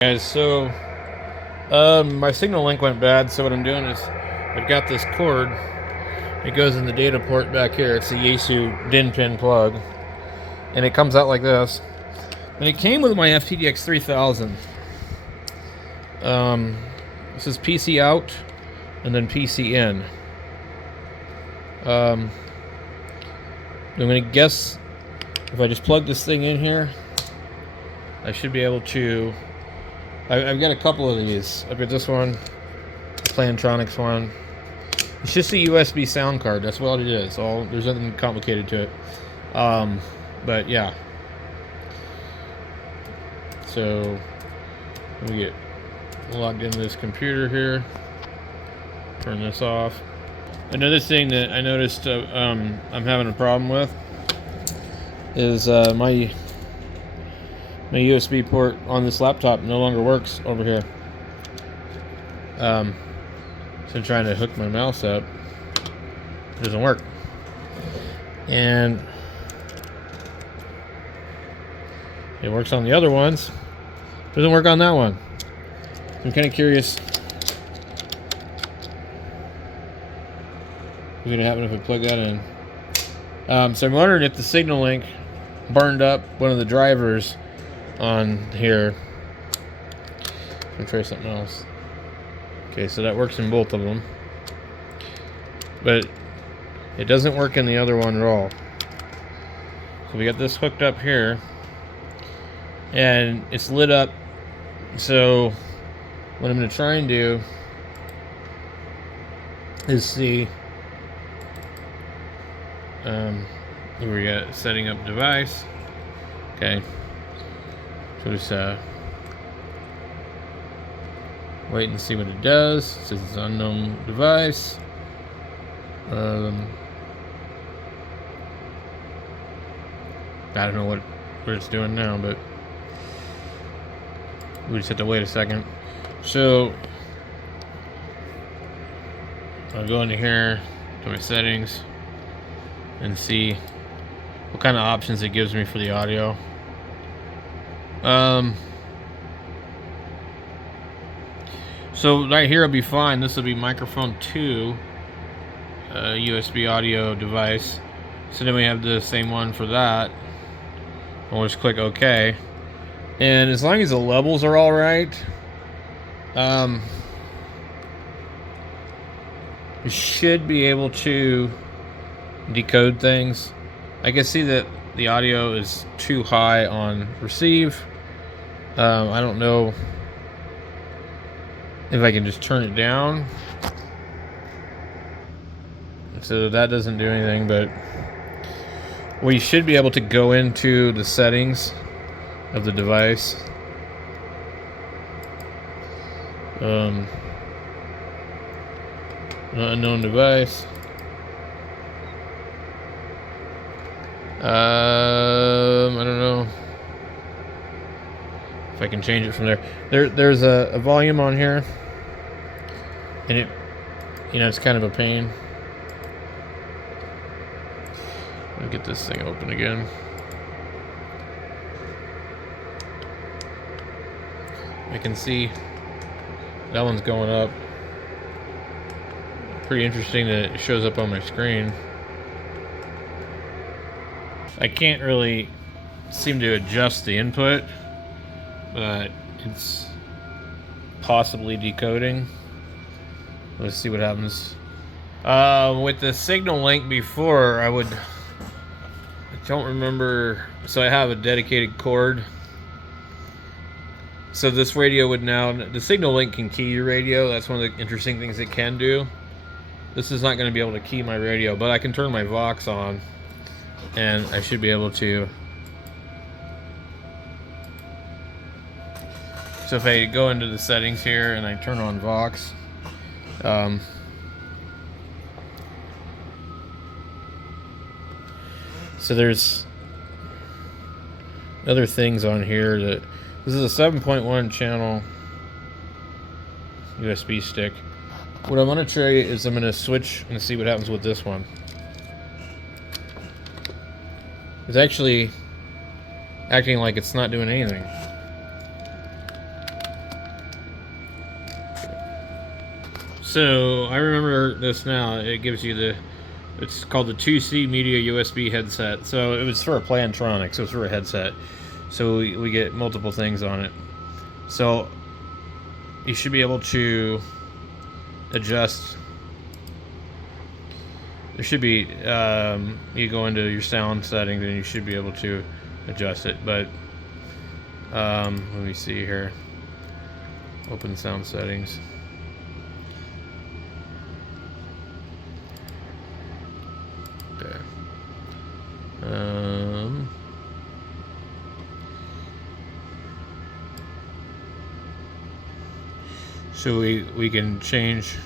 Guys, so my signal link went bad, so what I'm doing is I've got this cord. It goes in the data port back here. It's a Yaesu DIN pin plug, and it comes out like this. And it came with my ft8 3000. This is PC out and then PC in. I'm gonna guess if I just plug this thing in here, I should be able to. I've got a couple of these. I've got this one, the Plantronics one. It's just a USB sound card. That's what it is. There's nothing complicated to it. But yeah. So let me get logged into this computer here. Turn this off. Another thing that I noticed I'm having a problem with is my USB port on this laptop no longer works over here. So I'm trying to hook my mouse up. It doesn't work. And it works on the other ones. It doesn't work on that one. So I'm kind of curious what's going to happen if I plug that in. So I'm wondering if the signal link burned up one of the drivers on here. Let me try something else. Okay, so that works in both of them, but it doesn't work in the other one at all. So we got this hooked up here, and it's lit up. So what I'm going to try and do is see. Here we got setting up device. Okay. So just wait and see what it does. It says it's unknown device. I don't know what it's doing now, but we just have to wait a second. So I'll go into here to my settings and see what kind of options it gives me for the audio. So right here will be fine. This will be microphone 2, USB audio device. So then we have the same one for that. We'll just click OK. And as long as the levels are all right, you should be able to decode things. I can see that the audio is too high on receive. I don't know if I can just turn it down. So that doesn't do anything, but we should be able to go into the settings of the device. Unknown device. I don't know if I can change it from there. There's a volume on here, and it's kind of a pain. Let me get this thing open again. I can see that one's going up. Pretty interesting that it shows up on my screen. I can't really seem to adjust the input, but it's possibly decoding. Let's see what happens. With the signal link before, I don't remember. So I have a dedicated cord. So this radio would now, the signal link can key your radio. That's one of the interesting things it can do. This is not going to be able to key my radio, but I can turn my Vox on, and I should be able to. So if I go into the settings here and I turn on Vox, so there's other things on here. That this is a 7.1 channel USB stick. What I'm going to try is I'm going to switch and see what happens with this one. It's actually acting like it's not doing anything. So I remember this now. It gives you the, it's called the 2C Media USB headset. So it was for a Plantronic, so it's for a headset. So we get multiple things on it. So you should be able to adjust. There should be, you go into your sound settings and you should be able to adjust it. But let me see here. Open sound settings. Okay. So we can change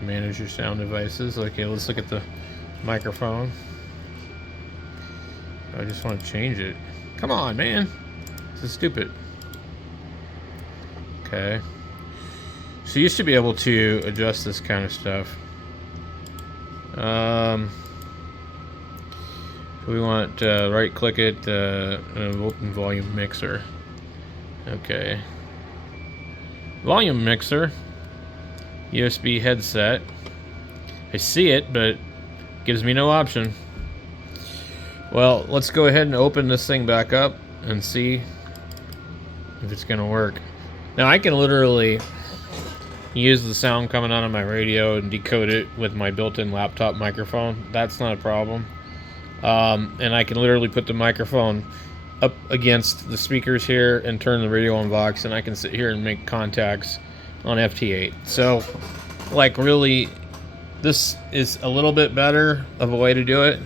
manage your sound devices. Okay, let's look at the microphone. I just want to change it. Come on, man. This is stupid. Okay. So you should be able to adjust this kind of stuff. We want right click it, open volume mixer. Okay. Volume mixer. USB headset. I see it, but gives me no option. Well, let's go ahead and open this thing back up and see if it's gonna work. Now I can literally use the sound coming out of my radio and decode it with my built-in laptop microphone. That's not a problem. And I can literally put the microphone up against the speakers here and turn the radio on Vox, and I can sit here and make contacts on ft8. So, like, really, this is a little bit better of a way to do it,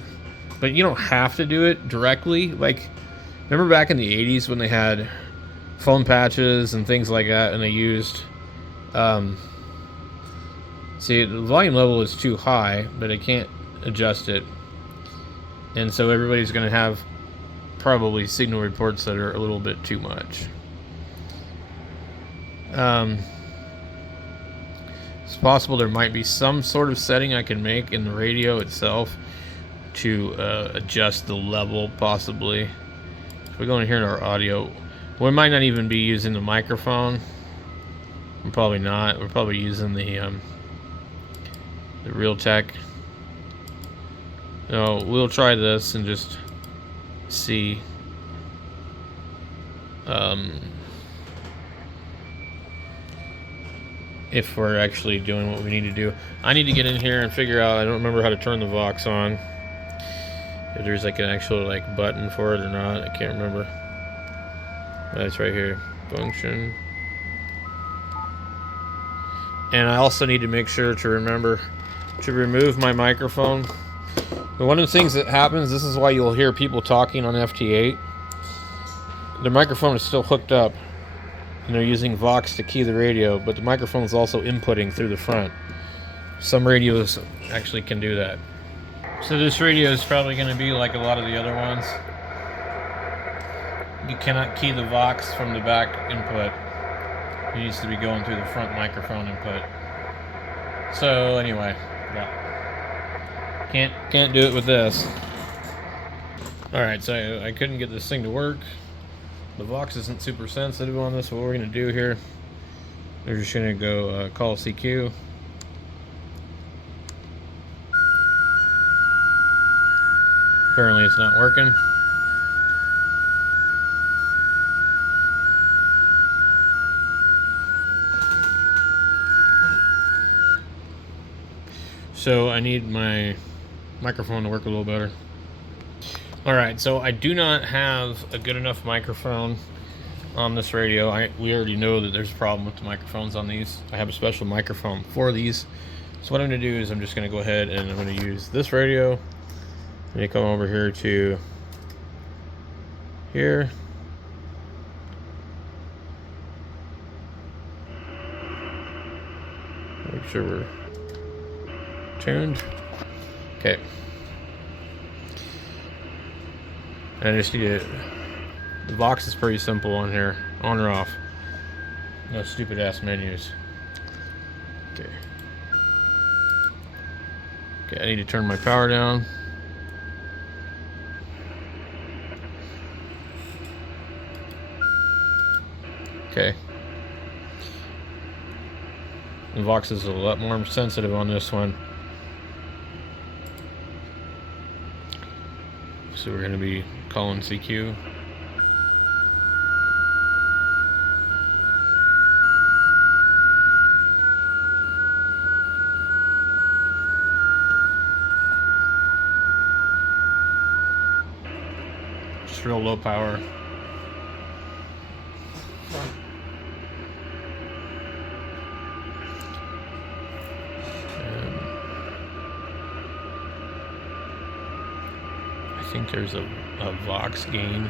but you don't have to do it directly. Like, remember back in the 80s when they had phone patches and things like that, and they used see, the volume level is too high, but I can't adjust it, and so everybody's going to have probably signal reports that are a little bit too much. It's possible there might be some sort of setting I can make in the radio itself to adjust the level, possibly. If we go in here to our audio, we might not even be using the microphone. We're probably not. We're probably using the Realtek. So we'll try this and just see. If we're actually doing what we need to do. I need to get in here and figure out, I don't remember how to turn the Vox on. If there's like an actual like button for it or not, I can't remember. That's right here, function. And I also need to make sure to remember to remove my microphone. But one of the things that happens, this is why you'll hear people talking on ft8. The microphone is still hooked up, and they're using Vox to key the radio, but the microphone is also inputting through the front. Some radios actually can do that. So this radio is probably going to be like a lot of the other ones. You cannot key the Vox from the back input. It needs to be going through the front microphone input. So anyway, yeah. Can't do it with this. Alright, so I couldn't get this thing to work. The Vox isn't super sensitive on this. So what we're going to do here, we're just going to go call CQ. Apparently it's not working. So I need my microphone to work a little better. Alright, so I do not have a good enough microphone on this radio. We already know that there's a problem with the microphones on these. I have a special microphone for these. So what I'm going to do is I'm just going to go ahead and I'm going to use this radio. I'm going to come over here to here. Make sure we're tuned. Okay. And I just need to, the Vox is pretty simple on here, on or off. No stupid ass menus. Okay. Okay, I need to turn my power down. Okay. The Vox is a lot more sensitive on this one. So we're going to be calling CQ. Just real low power. I think there's a Vox gain.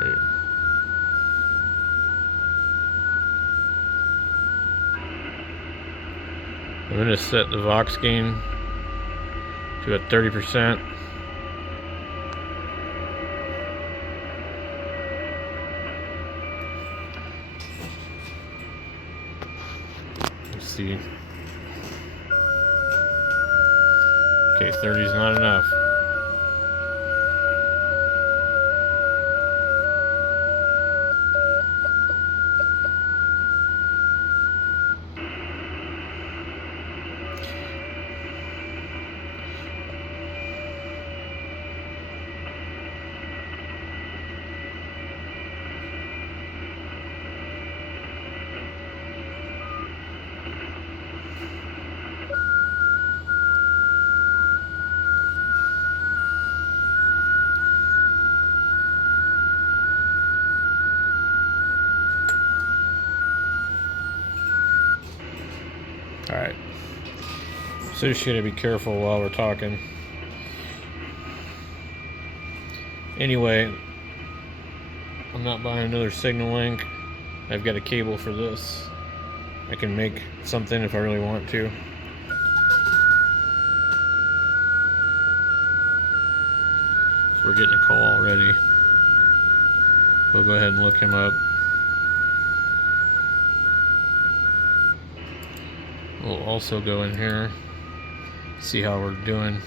Right. I'm going to set the Vox gain to at 30%. Let's see. Okay, 30 is not enough. Alright. So just gotta be careful while we're talking. Anyway, I'm not buying another signal link. I've got a cable for this. I can make something if I really want to. So we're getting a call already. We'll go ahead and look him up. We'll also go in here, see how we're doing.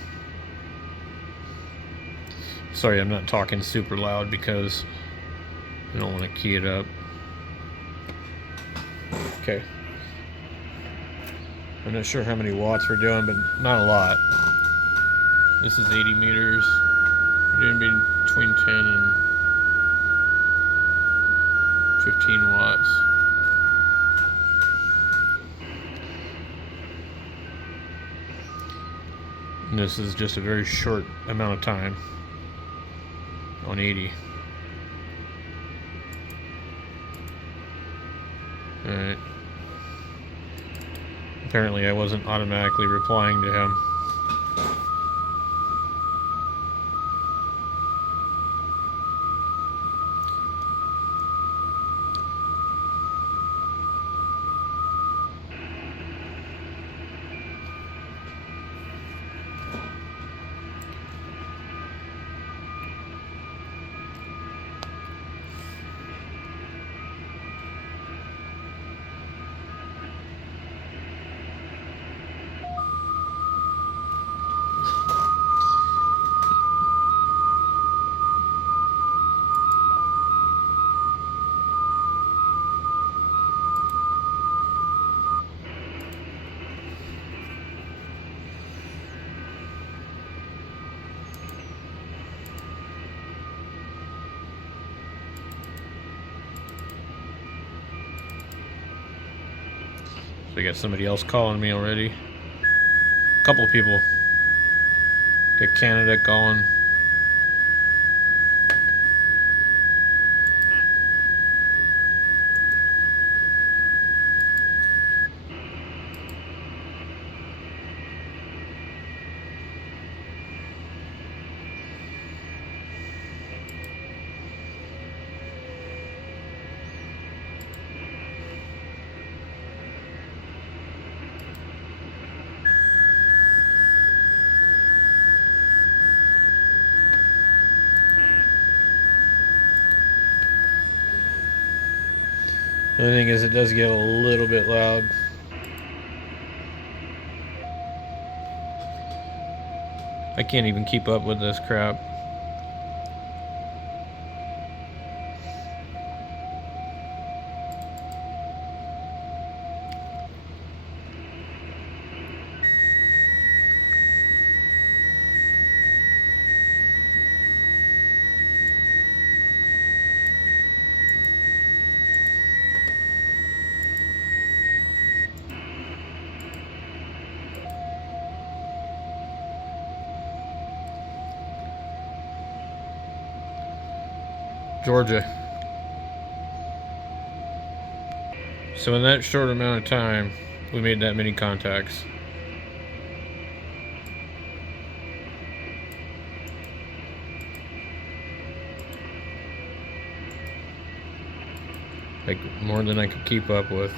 Sorry, I'm not talking super loud because I don't want to key it up. Okay. I'm not sure how many watts we're doing, but not a lot. This is 80 meters. We're doing between 10 and 15 watts. And this is just a very short amount of time on 80. Alright. Apparently I wasn't automatically replying to him. So I got somebody else calling me already. A couple of people. Got Canada calling. The only thing is it does get a little bit loud. I can't even keep up with this crap. Georgia. So in that short amount of time, we made that many contacts. Like, more than I could keep up with.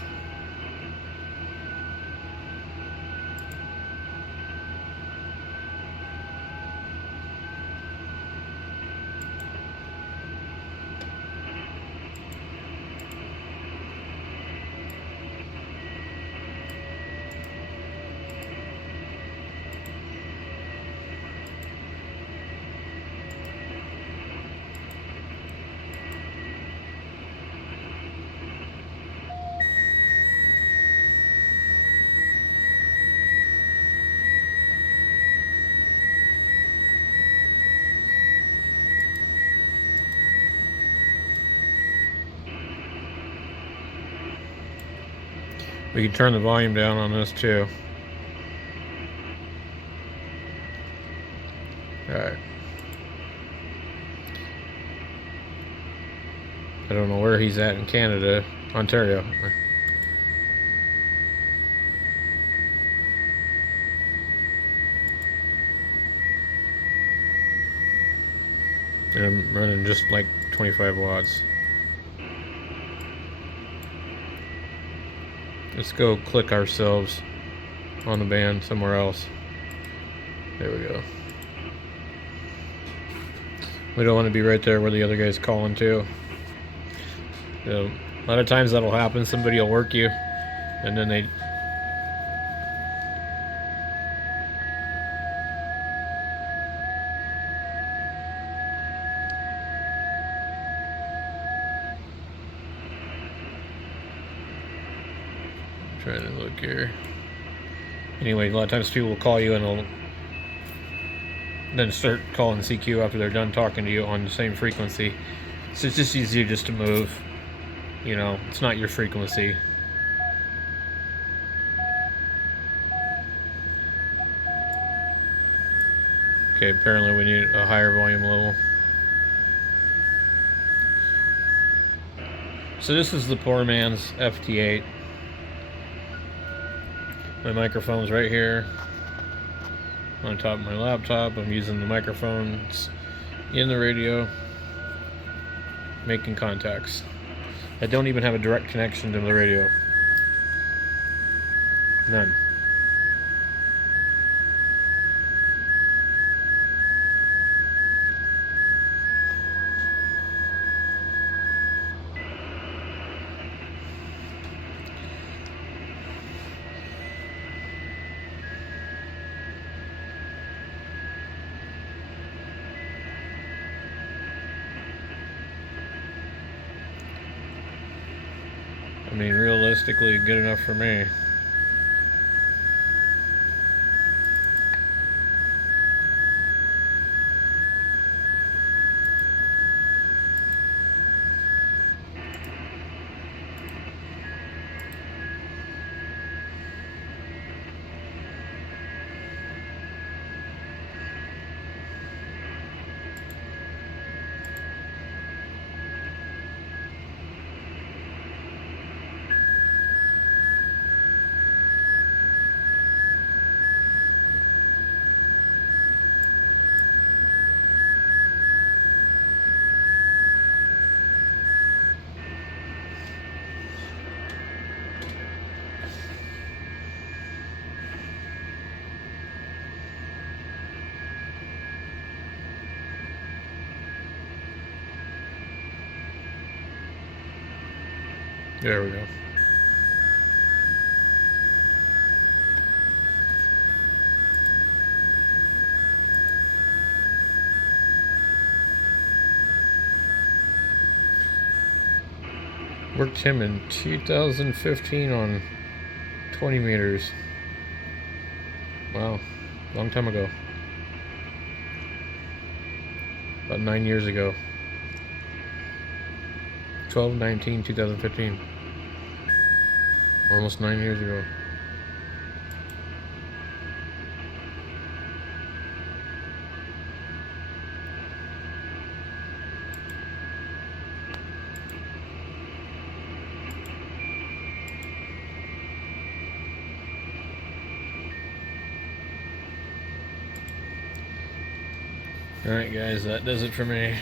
We can turn the volume down on this too. Alright. I don't know where he's at in Canada. Ontario. And I'm running just like 25 watts. Let's go click ourselves on the band somewhere else. There we go. We don't want to be right there where the other guy's calling to. So, a lot of times that'll happen. Somebody will work you, and then they... Trying to look here. Anyway, a lot of times people will call you and they'll then start calling CQ after they're done talking to you on the same frequency. So it's just easier just to move. You know, it's not your frequency. Okay, apparently we need a higher volume level. So this is the poor man's ft8. My microphone's right here on top of my laptop. I'm using the microphones in the radio, making contacts. I don't even have a direct connection to the radio. None. I mean, realistically, good enough for me. There we go. Worked him in 2015 on 20 meters. Wow, long time ago. About 9 years ago. 12/19/2015. Almost 9 years ago. Alright guys, that does it for me.